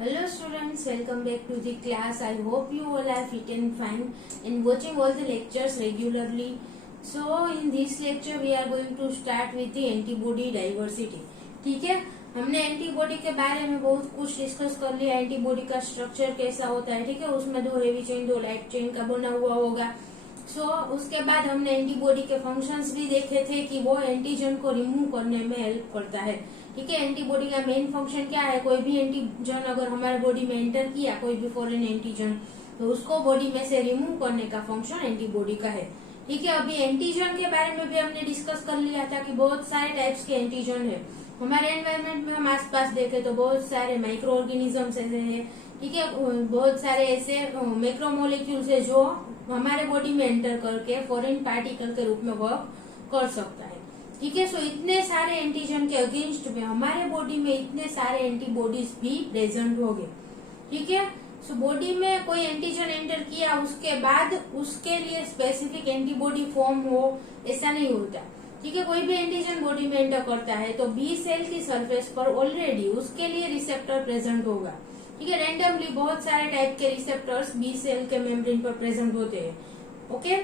Hello students, welcome back to the class. I hope you all are fit and fine and watching all the lectures regularly. So in this lecture we are going to start with the antibody diversity. ठीक है, हमने antibody के बारे में बहुत कुछ discuss कर लिया। एंटीबॉडी का स्ट्रक्चर कैसा होता है, ठीक है, उसमें दो हेवी चेन दो लाइट चेन का बना हुआ होगा। उसके बाद हमने एंटीबॉडी के फंक्शंस भी देखे थे कि वो एंटीजन को रिमूव करने में हेल्प करता है। ठीक है, एंटीबॉडी का मेन फंक्शन क्या है, कोई भी एंटीजन अगर हमारे बॉडी में एंटर किया, कोई भी फॉरेन एंटीजन, तो उसको बॉडी में से रिमूव करने का फंक्शन एंटीबॉडी का है। ठीक है, अभी एंटीजन के बारे में भी हमने डिस्कस कर लिया था कि बहुत सारे टाइप्स के एंटीजन है। हमारे एनवायरमेंट में हम आसपास देखें तो बहुत सारे माइक्रो ऑर्गेनिजम्स ऐसे हैं। ठीक है, बहुत सारे ऐसे मैक्रोमोलिक्यूल्स है जो हमारे बॉडी में एंटर करके फॉरेन पार्टिकल के रूप में वर्क कर सकता है। ठीक है, सो इतने सारे एंटीजन के अगेंस्ट में हमारे बॉडी में इतने सारे एंटीबॉडीज भी प्रेजेंट हो गए। ठीक है, सो बॉडी में कोई एंटीजन एंटर किया उसके बाद उसके लिए स्पेसिफिक एंटीबॉडी फॉर्म हो, ऐसा नहीं होता। ठीक है, कोई भी एंटीजन बॉडी में एंटर करता है तो बी सेल की सरफेस पर ऑलरेडी उसके लिए रिसेप्टर प्रेजेंट होगा। ठीक है, रैंडमली बहुत सारे टाइप के रिसेप्टर्स बी सेल के मेम्ब्रेन पर प्रेजेंट होते हैं। ओके,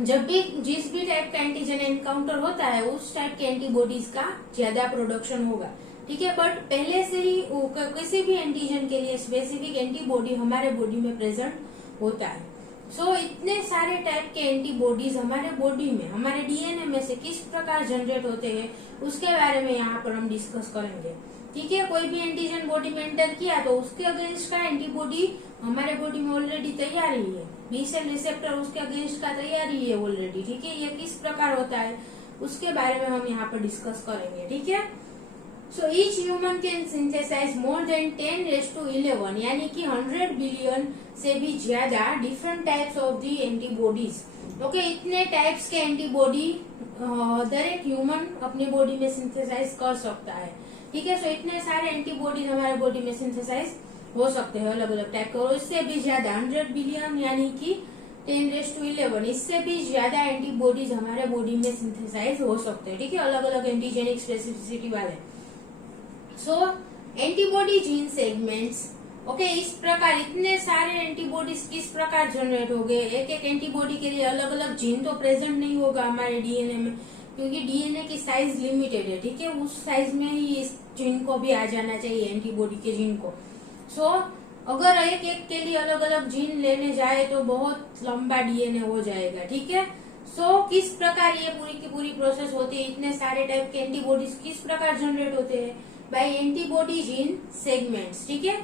जब भी जिस भी टाइप का एंटीजन एनकाउंटर होता है उस टाइप के एंटीबॉडीज का ज्यादा प्रोडक्शन होगा। ठीक है, बट पहले से ही किसी भी एंटीजन के लिए स्पेसिफिक एंटीबॉडी हमारे बॉडी में प्रेजेंट होता है। इतने सारे टाइप के एंटीबॉडीज हमारे बॉडी में, हमारे डीएनए में से किस प्रकार जनरेट होते हैं उसके बारे में यहाँ पर हम डिस्कस करेंगे। ठीक है, कोई भी एंटीजन बॉडी में एंटर किया तो उसके अगेंस्ट का एंटीबॉडी हमारे बॉडी में ऑलरेडी तैयार ही है। बी सेल रिसेप्टर उसके अगेंस्ट का तैयार ही है ऑलरेडी। ठीक है, ये किस प्रकार होता है उसके बारे में हम यहाँ पर डिस्कस करेंगे। ठीक है, so each human can synthesise more than 10⁻11 यानी कि 100 बिलियन से भी ज्यादा different types of the antibodies. Okay, इतने टाइप्स के एंटीबॉडी दरेक ह्यूमन अपनी बॉडी में सिंथेसाइज कर सकता है। ठीक है, सो इतने सारे एंटीबॉडीज हमारे बॉडी में सिंथेसाइज हो सकते हैं अलग अलग टाइप के, और इससे भी ज्यादा 100 बिलियन यानी कि 10⁻11 इससे भी ज्यादा एंटीबॉडीज हमारे बॉडी में सिंथेसाइज हो सकते हैं। ठीक है, अलग अलग एंटीजेनिक स्पेसिफिसिटी वाले। Antibody gene segments. ओके, इस प्रकार इतने सारे एंटीबॉडीज किस प्रकार जनरेट हो गए। एक एक एंटीबॉडी के लिए अलग अलग जीन तो प्रेजेंट नहीं होगा हमारे डीएनए में, क्योंकि डीएनए की साइज लिमिटेड है। ठीक है, उस साइज में ही इस जीन को भी आ जाना चाहिए, एंटीबॉडी के जीन को। अगर एक एक के लिए अलग अलग जीन लेने जाए तो बहुत लंबा डीएनए हो जाएगा। ठीक है, किस प्रकार ये पूरी की पूरी प्रोसेस होती है, इतने सारे टाइप के एंटीबॉडीज किस प्रकार जनरेट होते हैं, बाय एंटीबॉडी जीन सेगमेंट्स। ठीक है,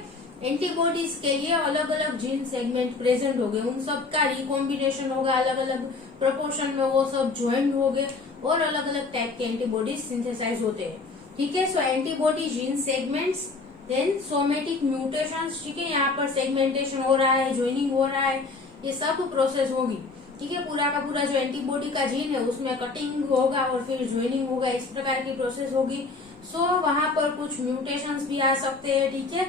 एंटीबॉडीज के लिए अलग अलग जीन सेगमेंट प्रेजेंट हो गए, उन सब का रिकॉम्बिनेशन होगा, अलग अलग प्रोपोर्शन में वो सब ज्वाइन हो गए और अलग अलग टाइप के एंटीबॉडीज सिंथेसाइज होते हैं। ठीक है, antibody gene segments, then somatic mutations. ठीक है, यहाँ पर सेगमेंटेशन हो रहा है, ज्वाइनिंग हो रहा है, ये सब प्रोसेस होगी। ठीक है, पूरा का पूरा जो एंटीबॉडी का जीन है उसमें कटिंग होगा और फिर ज्वाइनिंग होगा, इस प्रकार की प्रोसेस होगी। वहां पर कुछ म्यूटेशंस भी आ सकते हैं। ठीक है,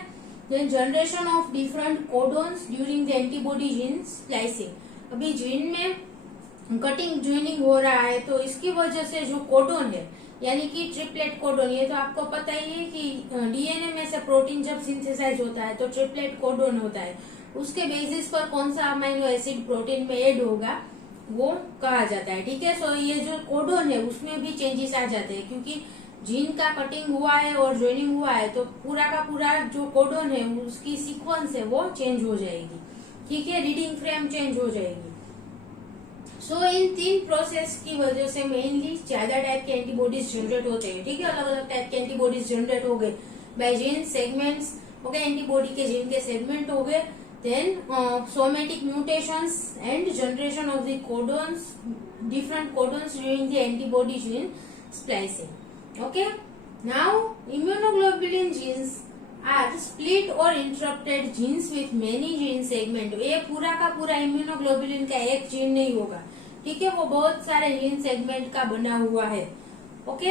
then generation of different codons during the antibody gene splicing. अभी जीन में कटिंग ज्वाइनिंग हो रहा है तो इसकी वजह से जो कोडोन है यानी कि ट्रिपलेट कोडोन, ये तो आपको पता ही है कि डीएनए में से प्रोटीन जब सिंथेसाइज होता है तो ट्रिपलेट कोडोन होता है, उसके बेसिस पर कौन सा अमाइनो एसिड प्रोटीन में ऐड होगा वो कहा जाता है। ठीक है, ये जो कोडोन है उसमें भी चेंजेस आ जाते हैं, क्योंकि जीन का कटिंग हुआ है और ज्वाइनिंग हुआ है तो पूरा का पूरा जो कोडोन है उसकी सीक्वेंस है वो चेंज हो जाएगी। ठीक है, रीडिंग फ्रेम चेंज हो जाएगी। इन तीन प्रोसेस की वजह से मेनली ज्यादा टाइप के एंटीबॉडीज जनरेट होते हैं। ठीक है, अलग अलग टाइप के एंटीबॉडीज जनरेट हो गए by gene segments. Okay, antibody के जीन के सेगमेंट हो गए, then somatic mutations and generation of the codons, different codons during the antibody gene splicing. Okay, now immunoglobulin genes are split और interrupted genes with many gene segment. ये पूरा का पूरा immunoglobulin का एक जीन नहीं होगा। ठीक है, वो बहुत सारे जीन सेगमेंट का बना हुआ है। Okay,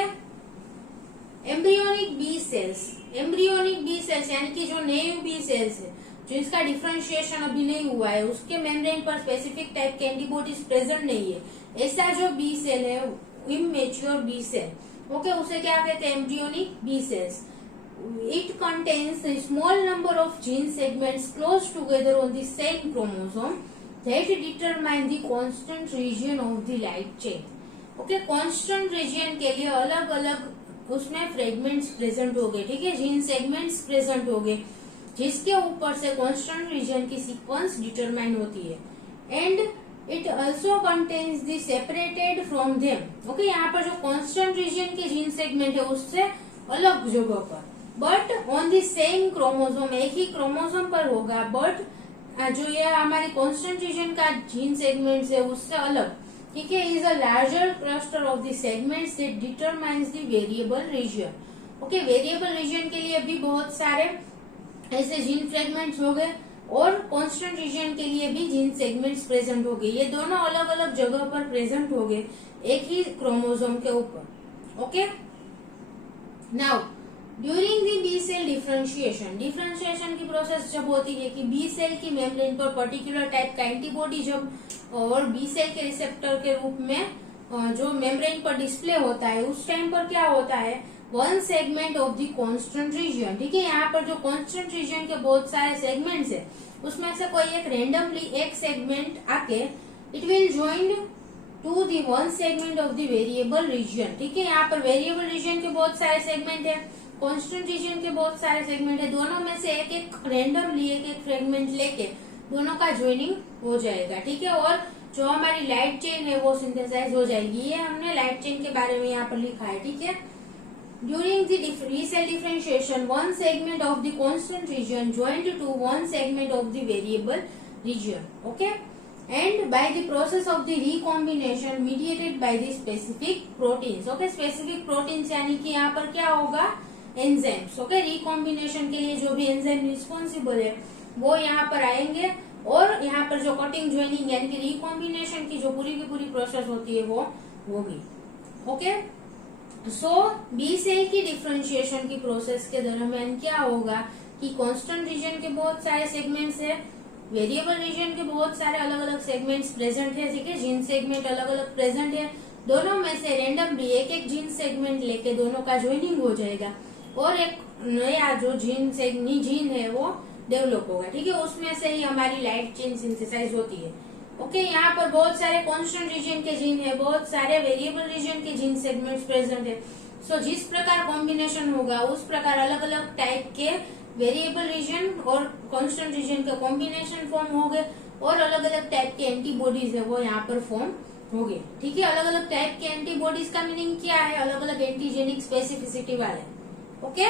embryonic B cells. Embryonic B cells यानी कि जो नेव बी सेल्स है, जो इसका डिफरेंशिएशन अभी नहीं हुआ है, उसके मेम्ब्रेन पर स्पेसिफिक टाइप के एंटीबॉडीज प्रेजेंट नहीं है, ऐसा जो बी सेल है, इमेच्योर बी सेल, ओके, उसे क्या कहते हैं, embryonic B cells. it contains a small number of gene segments close together on the same chromosome that determine the constant region of the light chain. Okay, constant region के लिए अलग अलग उसमें fragments present हो गए, ठीक है, gene segments present हो गए, जिसके ऊपर से कांस्टेंट रीजन की सीक्वेंस डिटरमाइन होती है. And it also contains the separated from them. Okay, यहाँ पर जो कांस्टेंट रीजन के जीन सेगमेंट है उससे अलग जगह पर, but on the same chromosome, एक ही क्रोमोसोम पर होगा, बट जो ये हमारी कांस्टेंट रीजन का जीन सेगमेंट है उससे अलग, ठीक है. Is a larger cluster of the segments that determines the variable reason. Okay, variable region के लिए भी बहुत सारे ऐसे जीन फ्रेगमेंट्स हो गए और कांस्टेंट रीजन के लिए भी जीन सेगमेंट्स प्रेजेंट हो गए. ये दोनों अलग अलग जगह पर प्रेजेंट हो गए एक ही क्रोमोसोम के ऊपर. Okay, now during the B cell differentiation, differentiation की प्रोसेस जब होती है कि बी सेल की मेम्ब्रेन पर पर्टिकुलर टाइप का एंटीबॉडी जब और बी सेल के रिसेप्टर के रूप में जो मेम्ब्रेन पर डिस्प्ले होता है, उस टाइम पर क्या होता है, one segment of the constant region, ठीक है. यहाँ पर जो कांस्टेंट रीजन के बहुत सारे सेगमेंट्स है उसमें से कोई एक रेंडमली एक सेगमेंट आके it will join to the one segment of the variable region, ठीक है. यहाँ पर वेरिएबल रीजन के बहुत सारे सेगमेंट है, कांस्टेंट रीजन के बहुत सारे सेगमेंट है, दोनों में से एक एक रेंडमली एक एक फ्रेगमेंट लेके दोनों का ज्वाइनिंग हो जाएगा, ठीक है. और जो हमारी लाइट चेन है वो सिंथेसाइज हो जाएगी. ये हमने लाइट चेन के बारे में यहाँ पर लिखा है, ठीक है. During the cell differentiation, one segment of the constant region joined to one segment of the variable region. Okay, and by the process of the recombination mediated by the specific proteins. Okay, specific proteins यानी कि यहाँ पर क्या होगा, enzymes. Okay, recombination के लिए जो भी एंजाइम रिस्पॉन्सिबल है वो यहाँ पर आएंगे और यहाँ पर जो कटिंग ज्वाइनिंग यानी कि रिकॉम्बिनेशन की जो पूरी की पूरी प्रोसेस होती है वो होगी. ओके, सो बी सेल की डिफरेंशिएशन की प्रोसेस के दरमियान क्या होगा कि कांस्टेंट रीजन के बहुत सारे सेगमेंट्स है, वेरिएबल रीजन के बहुत सारे अलग अलग सेगमेंट्स प्रेजेंट है, ठीक है, जीन सेगमेंट अलग अलग प्रेजेंट है, दोनों में से रेंडमली एक एक जीन सेगमेंट लेके दोनों का ज्वाइनिंग हो जाएगा और एक नया जो जीन है वो डेवलप होगा, ठीक है. उसमें से ही हमारी लाइट चेन सिंथेसाइज होती है. ओके, यहाँ पर बहुत सारे कांस्टेंट रीजन के जीन है, बहुत सारे वेरिएबल रीजन के जीन सेगमेंट्स प्रेजेंट है. सो जिस प्रकार कॉम्बिनेशन होगा उस प्रकार अलग अलग टाइप के वेरिएबल रीजन और कांस्टेंट रीजन का कॉम्बिनेशन फॉर्म हो गए और अलग अलग टाइप के एंटीबॉडीज है वो यहाँ पर फॉर्म हो गए, ठीक है. अलग अलग टाइप के एंटीबॉडीज का मीनिंग क्या है, अलग अलग एंटीजेनिक स्पेसिफिसिटी वाले. Okay,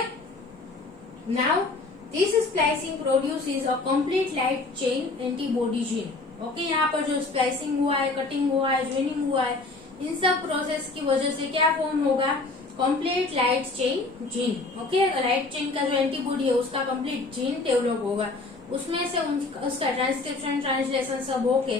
now this splicing produces a complete light chain antibody gene. Okay, यहाँ पर जो स्प्लाइसिंग हुआ है, कटिंग हुआ है, ज्वाइनिंग हुआ है, इन सब प्रोसेस की वजह से क्या फॉर्म होगा, complete light chain gene. Okay, light chain का जो एंटीबॉडी है उसका कंप्लीट जीन डेवलप होगा, उसमें से उसका ट्रांसक्रिप्शन ट्रांसलेशन सब होके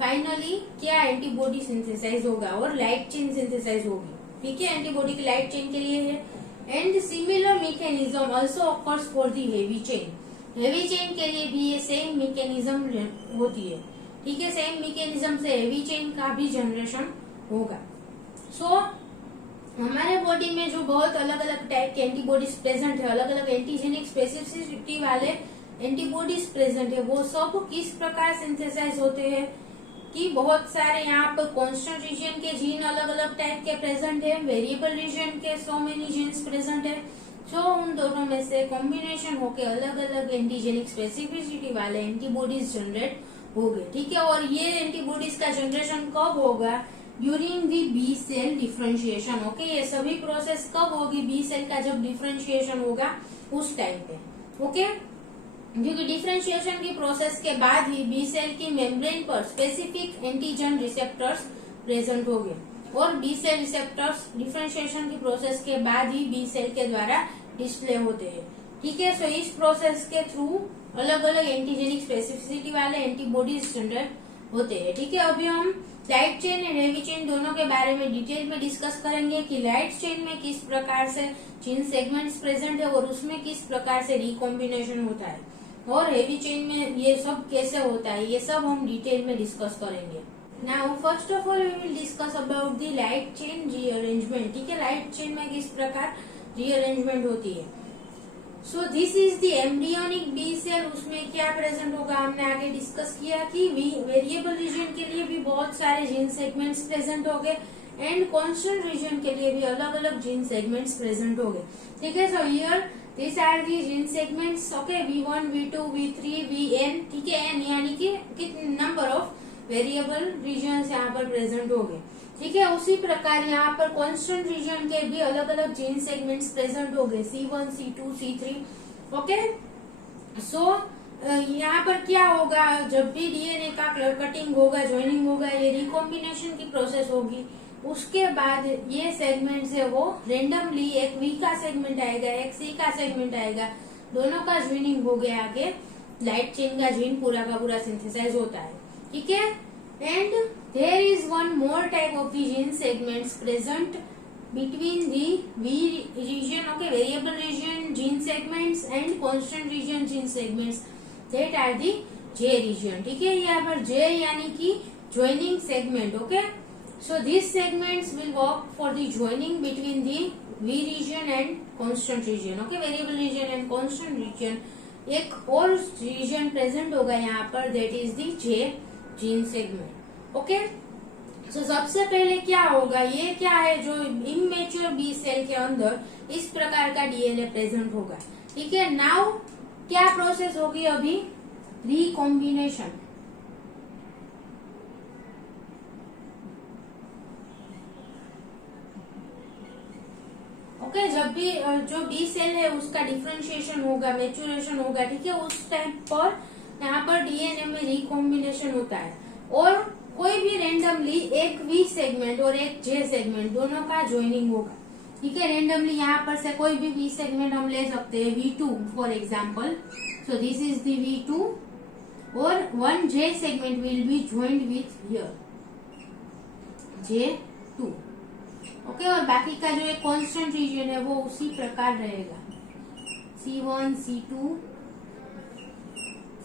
फाइनली क्या एंटीबॉडी सिंथेसाइज होगा और लाइट चेन सिंथेसाइज होगी, ठीक है. एंटीबॉडी की लाइट चेन के लिए है. And similar mechanism also occurs for the heavy chain. Heavy chain के लिए भी ये सेम मैकेनिज्म होती है, ठीक है. सेम मैकेनिज्म से हेवी चेन का भी जनरेशन होगा. सो हमारे बॉडी में जो बहुत अलग अलग टाइप के एंटीबॉडीज प्रेजेंट है, अलग अलग एंटीजेनिक स्पेसिफिसिटी वाले एंटीबॉडीज प्रेजेंट है, वो सब किस प्रकार सिंथेसाइज होते हैं कि बहुत सारे यहाँ पर कांस्टेंट रीजन के जीन अलग अलग टाइप के प्रेजेंट है, वेरिएबल रीजन के सो मेनी जीन्स प्रेजेंट है. सो उन दोनों में से कॉम्बिनेशन होके अलग अलग एंटीजेनिक स्पेसिफिसिटी वाले एंटीबॉडीज जनरेट हो गए, ठीक है. और ये एंटीबॉडीज का जनरेशन कब होगा, during the B cell differentiation. Okay, ये सभी प्रोसेस कब होगी, बी सेल का जब डिफरेंशिएशन होगा उस टाइम पे. ओके, क्योंकि डिफरेंशिएशन की प्रोसेस के बाद ही बी सेल की मेम्ब्रेन पर स्पेसिफिक एंटीजन रिसेप्टर्स प्रेजेंट हो गए और बी सेल रिसेप्टर्स डिफरेंशिएशन की प्रोसेस के बाद ही बी सेल के द्वारा डिस्प्ले होते हैं, ठीक है. सो इस प्रोसेस के थ्रू अलग अलग एंटीजेनिक स्पेसिफिसिटी वाले एंटीबॉडीज जनरेट होते हैं, ठीक है. अभी हम light chain and heavy chain दोनों के बारे में डिटेल में डिस्कस करेंगे कि लाइट चेन में किस प्रकार से जीन सेगमेंट्स प्रेजेंट है और उसमें किस प्रकार से रिकॉम्बिनेशन होता है और हेवी चेन में ये सब कैसे होता है, ये सब हम डिटेल में डिस्कस करेंगे. Now first of all we will discuss about the light chain rearrangement, ठीक है. लाइट चेन में किस प्रकार रीअरेंजमेंट होती है. So this is the embryonic B cell. उसमें क्या प्रेजेंट होगा, हमने आगे डिस्कस किया कि वेरिएबल रीजन के लिए भी बहुत सारे जीन सेगमेंट्स प्रेजेंट हो गए एंड कांस्टेंट रीजन के लिए भी अलग अलग जीन सेगमेंट्स प्रेजेंट हो गए। ठीक है, so here this are the gene segments. Okay, V1, V2, V3, Vn। ठीक है, एन यानी कि नंबर ऑफ वेरिएबल रीजन यहाँ पर प्रेजेंट हो गए। ठीक है, उसी प्रकार यहाँ पर कांस्टेंट रीजन के भी अलग अलग जीन सेगमेंट्स प्रेजेंट हो गए, C1, C2, C3। ओके, सो यहाँ पर क्या होगा, जब भी डीएनए का कटिंग होगा, ज्वाइनिंग होगा, ये रिकॉम्बिनेशन की प्रोसेस होगी। उसके बाद ये सेगमेंट है वो रेंडमली एक V का सेगमेंट आएगा, एक C का सेगमेंट आएगा, दोनों का ज्वाइनिंग हो गया, आगे लाइट चेन का जीन पूरा का पूरा सिंथेसाइज होता है। ठीक है, and there is one more type of the gene segments present between the V region, okay, variable region gene segments and constant region gene segments, that are the J region। ठीक है, यहाँ पर J यानी कि joining segment। okay, so these segments will work for the joining between the V region and constant region। okay, variable region and constant region। एक और region present होगा यहाँ पर, that is the J gene segment। okay, तो सबसे पहले क्या होगा, ये क्या है, जो इमेच्योर बी सेल के अंदर इस प्रकार का डीएनए प्रेजेंट होगा। ठीक है, नाउ क्या प्रोसेस होगी, अभी रिकॉम्बिनेशन। ओके, जब भी जो बी सेल है उसका डिफरेंशिएशन होगा, मेच्योरेशन होगा। ठीक है, उस टाइम पर यहाँ पर डीएनए में रिकॉम्बिनेशन होता है और कोई भी रेंडमली एक वी सेगमेंट और एक जे सेगमेंट दोनों का ज्वाइनिंग होगा। ठीक है, रेंडमली यहाँ पर से कोई भी वी सेगमेंट हम ले सकते हैं, V2 for example. So this is the V2 और one J segment will be joined with here J2। Okay, और बाकी का जो एक कांस्टेंट रीजन है वो उसी प्रकार रहेगा, C1, C2,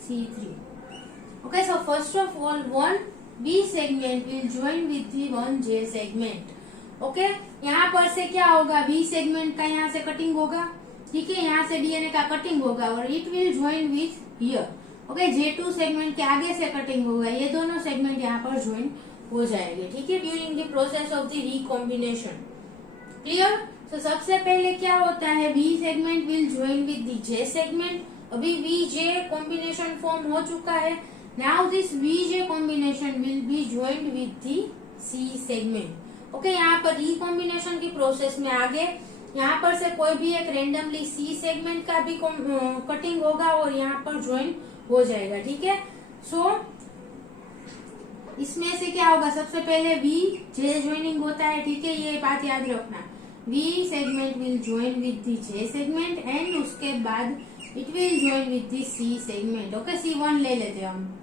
C3। Okay, so first of all one B segment will join with the one J segment। Okay, यहाँ पर से क्या होगा, B segment का यहाँ से कटिंग होगा। ठीक है, यहाँ से डीएनए का कटिंग होगा और it will join with here. Okay, J2 segment के आगे से कटिंग होगा, ये दोनों सेगमेंट यहाँ पर ज्वाइन हो जाएंगे। ठीक है, during the process of the recombination. Clear. तो सबसे पहले क्या होता है, B segment will join with the J segment. अभी VJ कॉम्बिनेशन फॉर्म हो चुका है। Now this VJ combination will be joined with the C segment। Okay, यहाँ पर रिकॉम्बिनेशन की प्रोसेस में आगे यहाँ पर से कोई भी एक रेंडमली C सेगमेंट का भी कटिंग होगा और यहाँ पर ज्वाइन हो जाएगा। ठीक है, सो इसमें से क्या होगा, सबसे पहले VJ ज्वाइनिंग होता है। ठीक है, ये बात याद रखना, V segment will join with the J segment and उसके बाद it will join with the C segment. Okay, C1 ले लेते हैं हम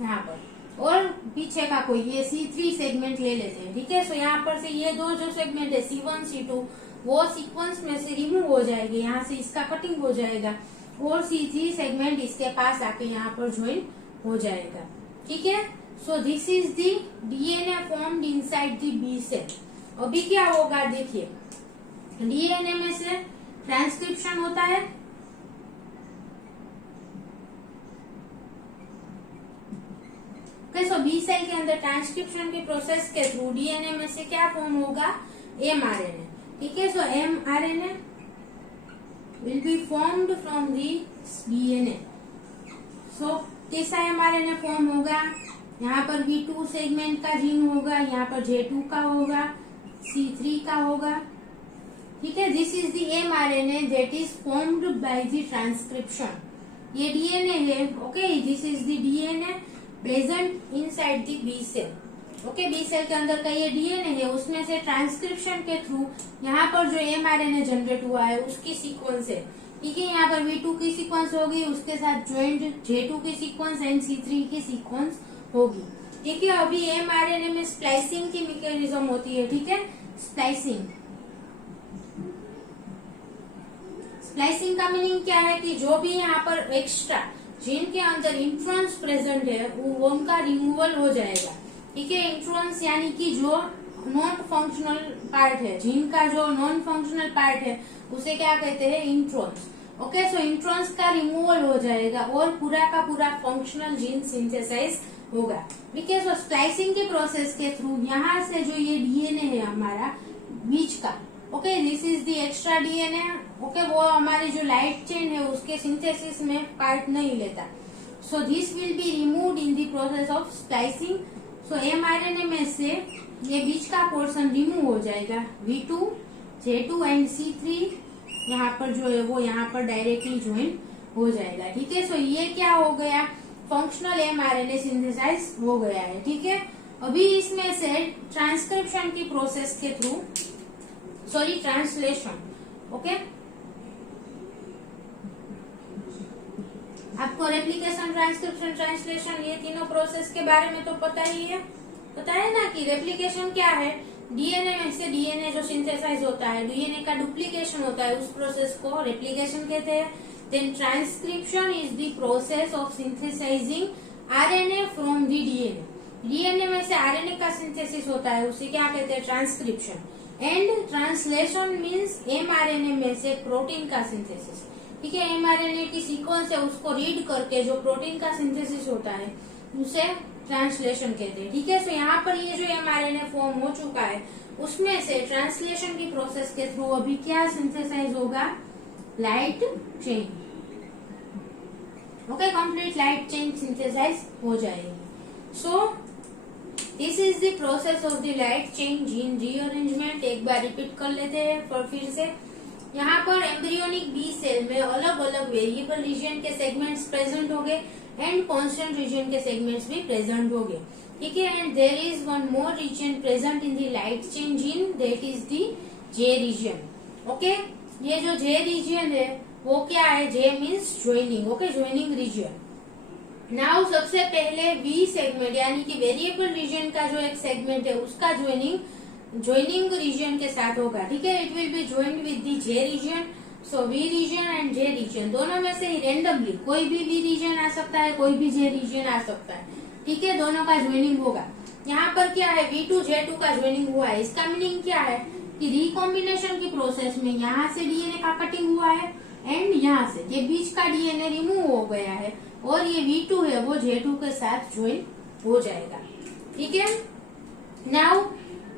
यहाँ पर और पीछे का कोई ये C3 सेगमेंट ले लेते हैं। ठीक है, सो यहाँ पर से ये दो जो सेगमेंट है C1, C2 वो सीक्वेंस में से रिमूव हो जाएगी, यहाँ से इसका कटिंग हो जाएगा और C3 सेगमेंट इसके पास आके यहाँ पर ज्वाइन हो जाएगा। ठीक है, so this is the DNA formed inside the B cell. अभी क्या होगा, देखिए डीएनए में से ट्रांसक्रिप्शन होता है। सो बी सेल के अंदर ट्रांसक्रिप्शन की प्रोसेस के थ्रू डीएनए में से क्या फॉर्म होगा, mRNA। ठीक है, so mRNA will be formed from the DNA. So कैसा mRNA फॉर्म होगा, यहाँ पर V2 सेगमेंट का जीन होगा, यहाँ पर J2 का होगा, C3 का होगा। ठीक है, this is the mRNA that is formed by the transcription. ये डीएनए है। Okay, this is the DNA present inside the B cell. Okay, B cell के अंदर का ये डीएनए है, उसमें से ट्रांसक्रिप्शन के थ्रू यहाँ पर जो mRNA जनरेट हुआ है उसकी सीक्वेंस है। ठीक है, यहाँ पर V2 की सीक्वेंस होगी, उसके साथ ज्वाइंट J2 की सीक्वेंस एंड C3 की सीक्वेंस होगी। ठीक है, अभी mRNA में स्प्लाइसिंग की मैकेनिज्म होती है। ठीक है, स्प्लाइसिंग स्प्लाइसिंग का मीनिंग क्या है कि जो भी यहाँ पर एक्स्ट्रा जीन के अंदर इंट्रॉन्स प्रेजेंट है वो उनका रिमूवल हो जाएगा। ठीक है, इंट्रॉन्स यानी कि जो नॉन फंक्शनल पार्ट है, जीन का जो नॉन फंक्शनल पार्ट है उसे क्या कहते हैं, इंट्रॉन्स। ओके, सो इंट्रॉन्स का रिमूवल हो जाएगा और पूरा का पूरा फंक्शनल जीन सिंथेसाइज होगा। बिकॉज ऑफ स्प्लाइसिंग के प्रोसेस के थ्रू यहाँ से जो ये डीएनए है हमारा बीच का, okay, this is the extra DNA, okay, वो हमारी जो लाइट चेन है उसके सिंथेसिस में पार्ट नहीं लेता। So this will be removed in the process of splicing. So mRNA में से ये बीच का पोर्शन रिमूव हो जाएगा। V2, J2 एंड C3 यहाँ पर जो है वो यहाँ पर डायरेक्टली ज्वाइन हो जाएगा। ठीक है, सो ये क्या हो गया, फंक्शनल mRNA सिंथेसाइज हो गया है। ठीक है, अभी इसमें से ट्रांसक्रिप्शन की प्रोसेस के थ्रू, सॉरी ट्रांसलेशन, ओके, आपको रेप्लिकेशन, ट्रांसक्रिप्शन, ट्रांसलेशन ये तीनों प्रोसेस के बारे में तो पता ही है, पता है ना कि रेप्लिकेशन क्या है, डीएनए में से डीएनए जो सिंथेसाइज होता है, डीएनए का डुप्लीकेशन होता है, उस प्रोसेस को रेप्लिकेशन कहते हैं। Then transcription is the process of synthesising RNA from the DNA, DNA में से आरएनए का सिंथेसिस होता है, उसे क्या कहते हैं, transcription. And translation means mRNA में से प्रोटीन का सिंथेसिस। ठीक है, एमआरएनए की सीक्वेंस है उसको रीड करके जो प्रोटीन का सिंथेसिस होता है उसे ट्रांसलेशन कहते हैं। ठीक है, तो यहाँ पर ये जो एमआरएनए फॉर्म हो चुका है उसमें से ट्रांसलेशन की प्रोसेस के थ्रू अभी क्या सिंथेसाइज होगा, light chain, okay, complete light chain synthesise हो जाएगी। So this is the process of the light chain gene rearrangement. एक बार रिपीट कर लेते हैं फिर से। यहाँ पर एम्ब्रियोनिक बी सेल में अलग अलग वेरिएबल रीजन के सेगमेंट्स प्रेजेंट हो गए एंड कांस्टेंट रीजन के सेगमेंट्स भी प्रेजेंट हो गए। ठीक है, and there is one more region present in the light chain gene, that is the J region. Okay, ये जो जे रीजन है वो क्या है, J means joining, okay, joining region. Now सबसे पहले वी सेगमेंट यानी कि वेरिएबल रीजन का जो एक सेगमेंट है उसका ज्वाइनिंग रीजन के साथ होगा। ठीक है, it will be joined with the J region. So V region and J region दोनों में से ही रेंडमली कोई भी वी रीजन आ सकता है, कोई भी जे रीजन आ सकता है। ठीक है, दोनों का ज्वाइनिंग होगा। यहाँ पर क्या है, V2 J2 का ज्वाइनिंग हुआ है। इसका मीनिंग क्या है कि रिकॉम्बिनेशन की प्रोसेस में यहाँ से डीएनए का कटिंग हुआ है एंड यहाँ से ये बीच का डीएनए रिमूव हो गया है और ये V2 है वो J2 के साथ ज्वाइन हो जाएगा। ठीक है, नाउ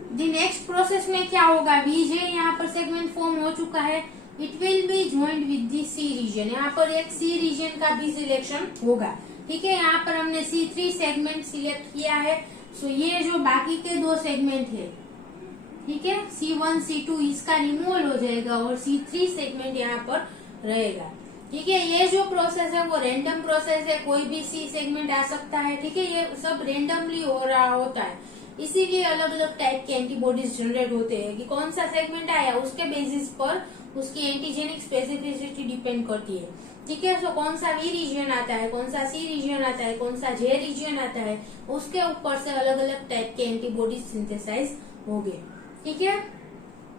द नेक्स्ट प्रोसेस में क्या होगा, VJ यहाँ पर सेगमेंट फॉर्म हो चुका है, it will be joined with the C region. यहाँ पर एक C रीजन का भी सिलेक्शन होगा। ठीक है, यहाँ पर हमने C3 सेगमेंट सिलेक्ट किया है। सो ये जो बाकी के दो सेगमेंट है, ठीक है, C1 C2 इसका रिमूवल हो जाएगा और C3 सेगमेंट यहाँ पर रहेगा। ठीक है, ये जो प्रोसेस है वो रैंडम प्रोसेस है, कोई भी C सेगमेंट आ सकता है। ठीक है, ये सब रेंडमली हो रहा होता है, इसीलिए अलग अलग टाइप के एंटीबॉडीज जनरेट होते हैं कि कौन सा सेगमेंट आया उसके बेसिस पर उसकी एंटीजेनिक स्पेसिफिसिटी डिपेंड करती है। ठीक है, सो कौन सा वी रीजन आता है, कौन सा सी रीजन आता है, कौन सा जे रीजन आता है, उसके ऊपर से अलग अलग टाइप के एंटीबॉडीज सिंथेसाइज हो गए। ठीक है,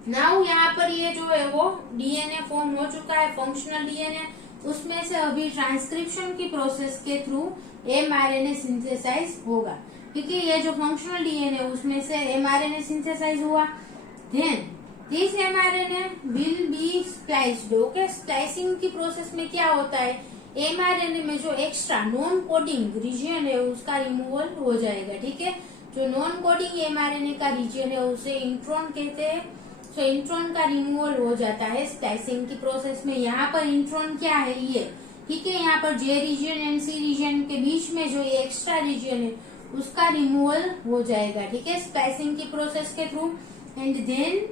नाउ यहाँ पर ये जो है वो डीएनए फॉर्म हो चुका है, फंक्शनल डीएनए, उसमें से अभी ट्रांसक्रिप्शन की प्रोसेस के थ्रू एमआरएनए सिंथेसाइज होगा। ठीक है, ये जो फंक्शनल डीएनए उसमें से एमआरएनए सिंथेसाइज हुआ, then this mRNA will be spliced. Okay, splicing की प्रोसेस में क्या होता है, एमआरएनए में जो एक्स्ट्रा नॉन कोडिंग रीजन है उसका रिमूवल हो जाएगा। ठीक है, जो नॉन कोडिंग एमआरएनए का रीजन है उसे इंट्रॉन कहते हैं। सो इंट्रॉन का रिमूवल हो जाता है स्प्लाइसिंग की प्रोसेस में। यहाँ पर इंट्रॉन क्या है, ये, ठीक है, यहाँ पर जे रीजन एंड सी रीजन के बीच में जो ये एक्स्ट्रा रीजन है उसका रिमूवल हो जाएगा। ठीक है, स्प्लाइसिंग की प्रोसेस के थ्रू। एंड देन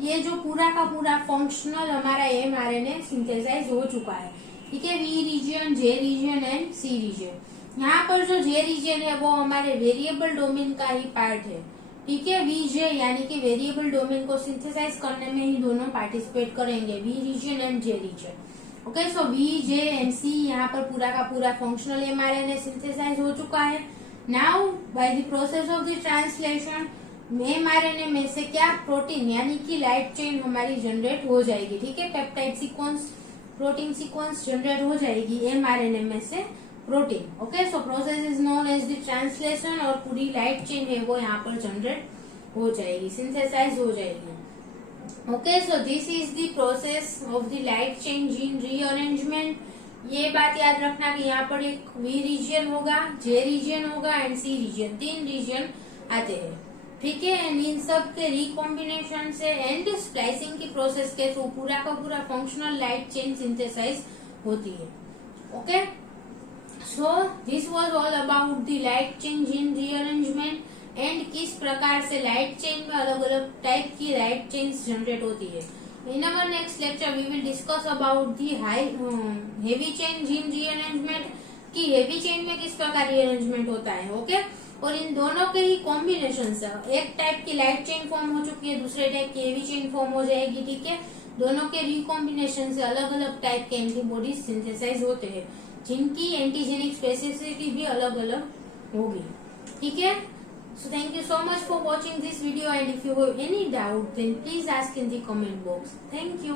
ये जो पूरा का पूरा फंक्शनल हमारा एमआरएनए सिंथेसाइज हो चुका है। ठीक है, V region, J region and C region. यहाँ पर जो जे रीजन है वो हमारे वेरिएबल डोमेन का ही पार्ट है। ठीक है, वीजे यानी कि वेरिएबल डोमेन को सिंथेसाइज करने में ही दोनों पार्टिसिपेट करेंगे, V region and J region. Okay, so V, J and C यहाँ पर पूरा का पूरा फंक्शनल एमआरएनए सिंथेसाइज हो चुका है। Now by the process of the translation mRNA में से क्या, प्रोटीन यानी कि लाइट चेन हमारी जनरेट हो जाएगी। ठीक है, peptide sequence, protein sequence generate हो जाएगी एमआरएनए में से protein. Okay, so process is known as the translation और पूरी लाइट चेन है वो यहाँ पर जनरेट हो जाएगी, सिंथेसाइज हो जाएगी। Okay, so this is the process of the light chain gene rearrangement. ये बात याद रखना कि यहाँ पर एक वी रीजन होगा, जे रीजन होगा एंड सी रीजन, 3 रीजन आते हैं, ठीक है। एंड इन सब के रिकॉम्बिनेशन से एंड स्प्लाइसिंग की प्रोसेस के थ्रू पूरा का पूरा फंक्शनल लाइट चेन सिंथेसाइज होती है। Okay, so this was all about the light chain gene rearrangement and किस प्रकार से लाइट चेन में अलग अलग टाइप की लाइट चेन्स जनरेट होती है। In our next lecture we will discuss about the heavy chain gene rearrangement, कि हेवी चेन में किस प्रकार रीअरेंजमेंट होता है। ओके, और इन दोनों के ही कॉम्बिनेशन से एक टाइप की लाइट चेन फॉर्म हो चुकी है, दूसरे टाइप की हेवी चेन फॉर्म हो जाएगी, ठीक है। दोनों के रिकॉम्बिनेशन से अलग अलग टाइप के एंटीबॉडीज सिंथेसाइज होते हैं, जिनकी एंटीजेनिक स्पेसिफिसिटी भी अलग अलग होगी, ठीक है। So thank you so much for watching this video, and if you have any doubt then please ask in the comment box. Thank you.